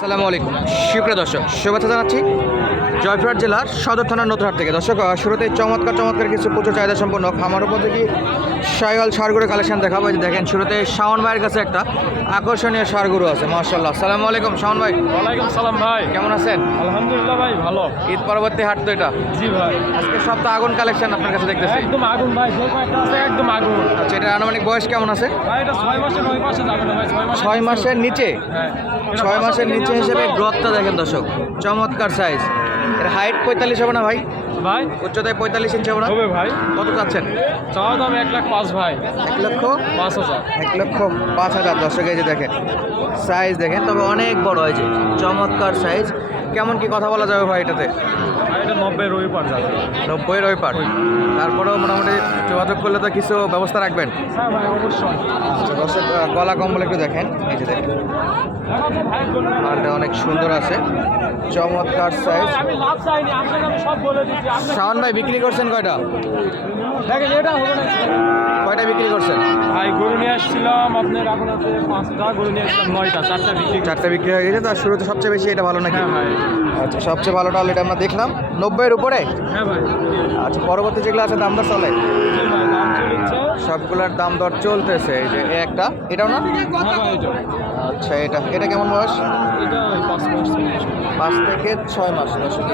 আসসালামু আলাইকুম। সুপ্রিয় দর্শক শুভেচ্ছা জানাচ্ছি জয়পুরহাট জেলার সদর থানার নতুনহাট থেকে। দর্শক শুরুতে চমৎকার চমৎকার কিছু প্রচুর চাহিদা সম্পন্ন খামার উপর থেকে সাইওয়াল সারগুড়ি কালেকশন দেখাবো। যে দেখেন শুরুতে শাওন ভাইয়ের কাছে একটা আকর্ষণীয় সারগুরু আছে মার্শাল্লাহ আসসালামু আলাইকুম শাওন ভাই। ওয়ালাইকুম সালাম ভাই। কেমন আছেন? আলহামদুলিল্লাহ ভাই ভালো। ঈদ পরবর্তী হাট তো এটা। জি ভাই। আজকে সপ্তাহ আগুন কালেকশন আপনার কাছে দেখতেছি। একদম আগুন ভাই একদম আগুন। আচ্ছা এটা আনুমানিক বয়স কেমন আছে? ভাই এটা ছয় মাসের ওই পাশে যাবে না ভাই ছয় মাসের নিচে? হ্যাঁ। ছয় মাসের নিচে হিসেবে গ্রথটা দেখেন দর্শক চমৎকার সাইজ এর হাইট পঁয়তাল্লিশ হবে না ভাই? ভাই? উচ্চতায় পঁয়তাল্লিশ ইঞ্চি হবে না? হবে ভাই। কত চাচ্ছেন? চাওয়া দাম এক লাখ পাঁচ ভাই। এক লক্ষ? পাঁচ হাজার। এক লক্ষ পাঁচ হাজার। দর্শক এই যে দেখেন সাইজ দেখেন তবে অনেক বড় হয়েছে চমৎকার সাইজ কেমন কি কথা বলা যাবে ভাই এটাতে? নব্বই রবিবার যাবে। নব্বই রবিবার। পার তারপরেও মোটামুটি যোগাযোগ করলে তো কিছু ব্যবস্থা রাখবেন? হ্যাঁ ভাই অবশ্যই। আচ্ছা, দর্শক গলা কম্বল একটু দেখেন এই যে দেখেন। মালটা অনেক সুন্দর আছে। চমৎকার সাইজ শাওন ভাই বিক্রি করছেন কয়টা? দেখেন এটা হবে না। কয়টা বিক্রি করছেন? ভাই গরু নিয়ে আসছিলাম আপনার আছে পাঁচটা গরু নিয়ে আসছিলাম নয়টা চারটা বিক্রি চারটা বিক্রি হয়ে গেছে তার শুরুতে সবচেয়ে বেশি এটা ভালো নাকি? হ্যাঁ আচ্ছা সবচেয়ে ভালোটা অলরেডি আমরা দেখলাম। নব্বইয়ের উপরে? হ্যাঁ ভাই। আচ্ছা পরবর্তী যেগুলো আছে দাম দর চলে সবগুলোর দাম দর চলতেছে এই যে একটা। এটাও না? হ্যাঁ এটা আচ্ছা এটা এটা কেমন বয়স? এটা পাঁচ থেকে ছয় মাস দর্শক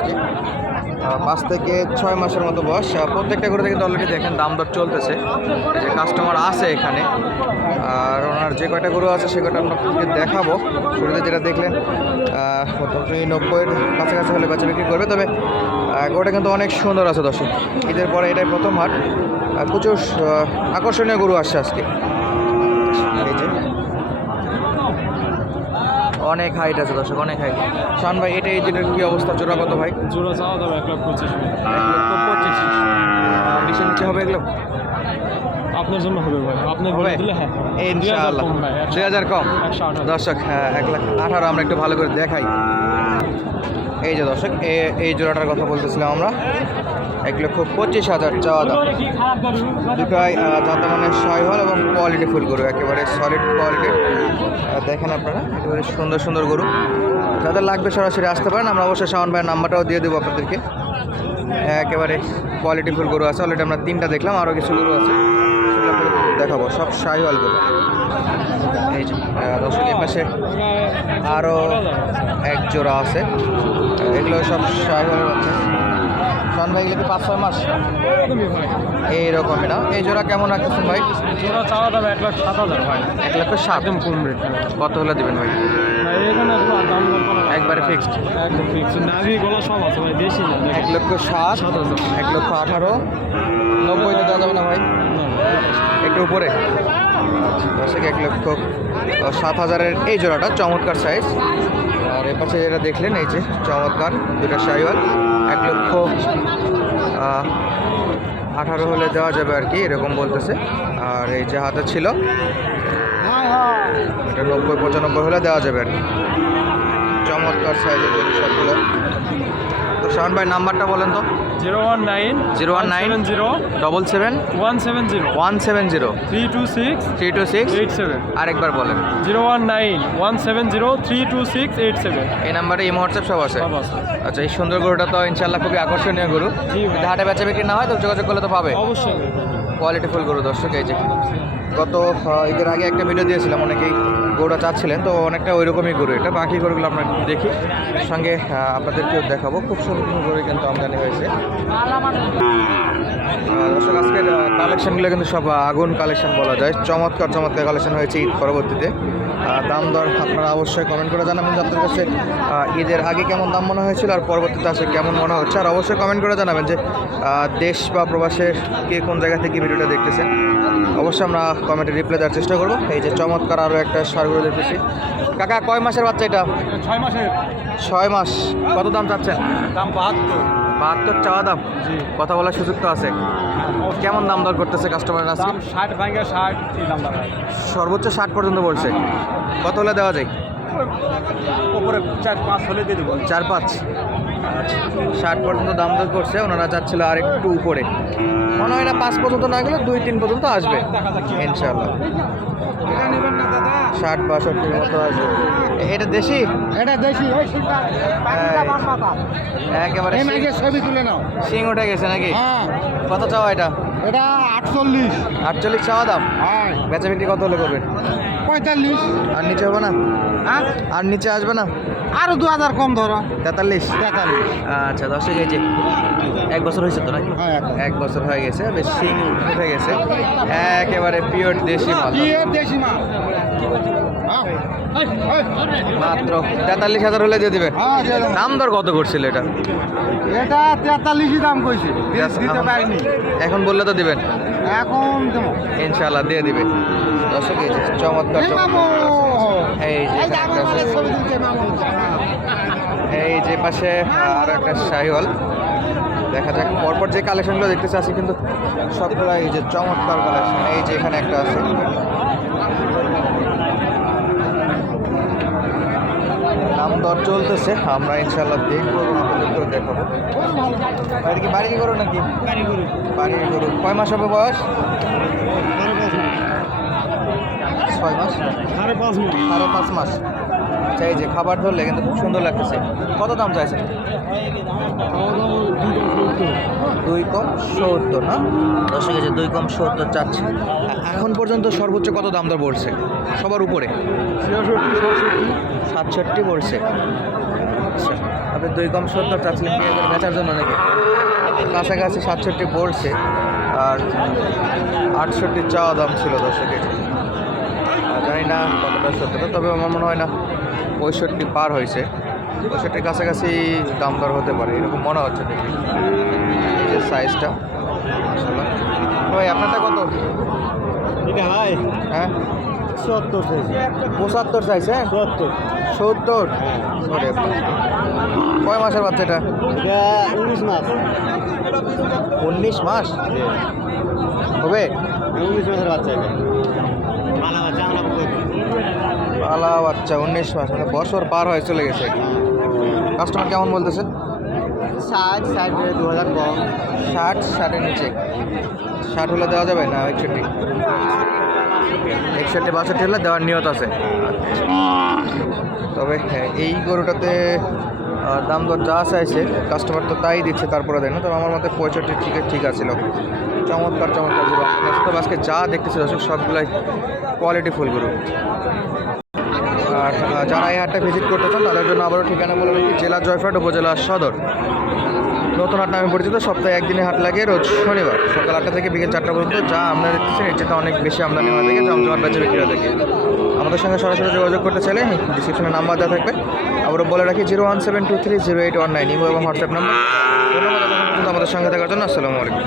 পাঁচ থেকে ছয় মাসের মতো বয়স। প্রত্যেকটা করে কিন্তু অলরেডি দেখেন দাম দর চলতেছে। যে কাস্টমার আছে এখানে। আর ওনার যে কয়টা গরু আছে সে কয়টা আপনাকে দেখাবো। শুরুতে যেটা দেখলেন মোটামুটি নব্বইয়ের কাছাকাছি হলে বাচ্চা বিক্রি করবে। তবে গরুটা কিন্তু অনেক সুন্দর আছে দর্শক। ঈদের পরে এটাই প্রথম হাট। প্রচুর আকর্ষণীয় গরু আসছে আজকে এই যে অনেক হাইট আছে দর্শক অনেক হাইট শান ভাই এটা এই যেটার কি অবস্থা? জোড়া কত ভাই? জোড়া চাওয়া দাম এক লক্ষ পঁচিশ। বিশের নিচে হবে এগুলো? আপনার জন্য হবে ভাই। আপনি বলে? দিলে হ্যাঁ। ইনশাআল্লাহ। দুই হাজার কম? দর্শক হ্যাঁ এক লাখ আঠারো আমরা একটু ভালো করে দেখাই। এই যে দর্শক এই জোড়াটার কথা বলতেছিলাম আমরা। এক লক্ষ পঁচিশ হাজার চাওয়া দাম। দুটাই যাতে মানে সয়হল এবং কোয়ালিটি ফুল গরু, একেবারে সলিড কোয়ালিটি দেখেন আপনারা, একেবারে সুন্দর সুন্দর গরু। যাদের লাগবে সরাসরি আসতে পারেন, আমরা অবশ্যই শাওন ভাইয়ের নাম্বারটাও দিয়ে দেবো আপনাদেরকে। একেবারে কোয়ালিটি ফুল গরু আছে। অলরেডি আমরা তিনটা দেখলাম, আরও কিছু গরু আছে। দেখাবো, সব শাহিওয়াল গরু। এই দর্শক এই পাশে আরও এক জোড়া আছে। এগুলো সব শাওন ভাই এগুলো কি পাঁচ ছয় মাস? এইরকমই না? এই জোড়া কেমন রাখতেছেন ভাই? জোড়া চাওয়া দাম এক লাখ সাত হাজার ভাই। এক লক্ষ সাত? একদম কম রেট কত হলে দেবেন ভাই। একবারে? একদম ফিক্সড নাভি গলা সব আছে ভাই বেশি না এক লক্ষ সাত সাত হাজার। এক লক্ষ আঠারো। নব্বইতে দেওয়া যাবে না ভাই? একটু উপরে? দশক এক লক্ষ সাত হাজারের এই জোড়াটা, চমৎকার সাইজ আর এর পাশে যেটা দেখলেন, এই যে চমৎকার দুটা সাইওয়াল এক লক্ষ আঠারো হলে দেওয়া যাবে আর কি, এরকম বলতেছে। আর এই যে হাতে ছিল, এটা নব্বই, পঁচানব্বই হলে দেওয়া যাবে আর কি। চমৎকার সাইজের সবগুলো। শাওন ভাই নাম্বারটা বলেন তো। Zero one nine 019 zero double seven one seven zero one seven zero three two six three two six eight seven আরেকবার বলেন। Zero one nine one seven zero three two six eight seven এই নাম্বারে এই WhatsApp সব আছে? আচ্ছা এই সুন্দর গরুটা তো ইনশাল্লাহ খুবই আকর্ষণীয় গরু। যদি হাটে বেচা বিক্রি না হয় তো যোগাযোগ করলে তো পাবে? অবশ্যই। কোয়ালিটি ফুল গরু দর্শক এই যে। গত ঈদের আগে একটা ভিডিও দিয়েছিলাম অনেকেই গরুটা চাচ্ছিলেন, তো অনেকটা ওই রকমই গরু এটা। বাকি গরুগুলো আমরা দেখি, সঙ্গে আপনাদেরকেও দেখাবো। খুব সুন্দর গরু কিন্তু আমদানি হয়েছে। দর্শক, আজকের কালেকশনগুলো কিন্তু সব আগুন কালেকশন বলা যায়। চমৎকার চমৎকার কালেকশন হয়েছে ঈদ পরবর্তীতে। দাম দর আপনারা অবশ্যই কমেন্ট করে জানাবেন যে আপনাদের কাছে ঈদের আগে কেমন দাম মনে হয়েছিল আর পরবর্তীতে আসে কেমন মনে হচ্ছে। আর অবশ্যই কমেন্ট করে জানাবেন যে দেশ বা প্রবাসের কে কোন জায়গা থেকে ভিডিওটা দেখতেছেন। অবশ্যই আমরা কমেন্টে রিপ্লাই দেওয়ার চেষ্টা করব। এই যে চমৎকার আরও একটা সারগুলো দেখতেছি। কাকা কয় মাসের বাচ্চা এটা ছয় মাসের। ছয় মাস। কত দাম চাচ্ছেন? দাম বাহাত্তর। বাহাত্তর চাওয়া দাম? জি। কথা বলার সুযোগ তো আছে। কেমন দাম দর করতেছে কাস্টমার আজকে? ষাট ভাঙে ষাট দাম সর্বোচ্চ ষাট পর্যন্ত বলছে। কত হলে দেওয়া যায়? উপরে চার পাঁচ হলে দিয়ে দেবো। চার পাঁচ। ষাট পর্যন্ত দাম দর করছে ওনারা চাচ্ছিল আর একটু উপরে। মনে হয় না পাঁচ পর্যন্ত না গেলে দুই তিন পর্যন্ত আসবে ইনশাল্লাহ ষাট বাষট্টির মতো আসবে। এটা দেশি? এটা দেশি একেবারে ছবি তুলে নাও। সিং উঠে গেছে নাকি? হ্যাঁ। কত চাওয়া এটা? এটা আটচল্লিশ। আটচল্লিশ চাওয়া দাম? হ্যাঁ। বেচা বিক্রি কত হলে করবেন? পঁয়তাল্লিশ। আর নিচে হবে না? হ্যাঁ? আর নিচে আসবে না? আরও দু হাজার কম ধরো। তেতাল্লিশ? তেতাল্লিশ। আচ্ছা দশে গেছে। এক বছর হয়েছে তো নাকি? হ্যাঁ এক- বছর। হয়ে গেছে বেশ শিং উঠে গেছে। একেবারে পিওর দেশি মাল। পিওর দেশি মাল। মাত্র তেতাল্লিশ হাজার হলে দিয়ে দিবে। হ্যাঁ দাম দর কত করছিল এটা? এটা তেতাল্লিশই দাম কইছে দিতে পারিনি। এখন বললে তো দিবেন। এখন দেবো। ইনশাল্লাহ দিয়ে দিবে। চমৎকার এই মামু চমৎকার এই যে যে এই যে পাশে আর একটা শাহিওয়াল। দেখা যাক পরপর যে কালেকশনগুলো দেখতেছি আছে কিন্তু সবগুলো এই যে চমৎকার কালেকশন। এই যে এখানে একটা আছে। দর চলতেছে আমরা ইনশাল্লাহ দেখব এবং আপনাদেরকেও দেখাবো। বাড়ি কি বাড়ি করো নাকি? বাড়ি করো কয় মাস হবে বয়স? ছয় মাস? সাড়ে পাঁচ মিনিট সাড়ে পাঁচ মাস। আচ্ছা এই যে খাবার ধরলে কিন্তু খুব সুন্দর লাগতেছে। কত দাম চাইছেন? দুই কম সত্তর না? দশ কেজি দুই কম সত্তর চাচ্ছে। এখন পর্যন্ত সর্বোচ্চ কত দাম দর পড়ছে সবার উপরে। সাতষট্টি পড়ছে। আচ্ছা আপনি দুই কম সত্তর চাচ্ছিলেন কি বেচার জন্য নাকি? কাছাকাছি সাতষট্টি পড়ছে আর আটষট্টি চাওয়া দাম ছিল দর্শকের জানি না কতটা সত্যতা তবে আমার মনে হয় না পঁয়ষট্টি পার হয়েছে। পঁয়ষট্টির কাছাকাছি দাম দর হতে পারে এরকম মনে হচ্ছে দেখি। এই যে সাইজটা ভাই আপনারটা কত? এটা হ্যাঁ? সত্তর পঁচাত্তর চাইছে সত্তর। সত্তর? ওরে কয় মাসের বাচ্চা এটা? এটা উনিশ মাস। উনিশ মাস? হবে? উনিশ মাসের বাচ্চা এটা। মালা বাচ্চা পালা বাচ্চা উনিশ মাস। মানে বছর পার হয়ে চলে গেছে। কাস্টমার কেমন বলতেছে? ষাট ষাট দু হাজার কম। ষাট ষাটের নিচে। ষাট হলে দেওয়া যাবে না? একষট্টি একষট্টি, বাষট্টি হলে দেওয়ার নিয়ত আছে। তবে হ্যাঁ এই গরুটাতে দাম দর যা চাইছে কাস্টমার তো তাই দিচ্ছে, তারপরে দেয় না। তবে আমার মতে পঁয়ষট্টি ঠিক ঠিক আছিল চমৎকার চমৎকার গরু আপনার তো আজকে যা দেখতেছি, দর্শক, সবগুলাই কোয়ালিটি ফুল গরু। আর যারা এই হাটটা ভিজিট করতে চান, তাদের জন্য আবারও ঠিকানা বলে জেলা জয়ফাট উপজেলা সদর। নতুন হাট নামে পরিচিত, সপ্তাহে একদিনে হাট লাগে রোজ শনিবার। সকাল আটটা থেকে বিকেল চারটা পর্যন্ত যা আমরা দেখতেছেন এর চেয়ে অনেক বেশি আমদানি হয়ে থাকে, জমজমাট বেচে বিক্রি থাকে। আমাদের সঙ্গে সরাসরি যোগাযোগ করতে চাইলে ডিসক্রিপশনে নাম্বার দেওয়া থাকবে। আবারও বলে রাখি, zero one seven two three zero eight one nine, imo এবং হোয়াটসঅ্যাপ নাম্বার। ধন্যবাদ আমাদের সঙ্গে থাকার জন্য, আসসালামু আলাইকুম।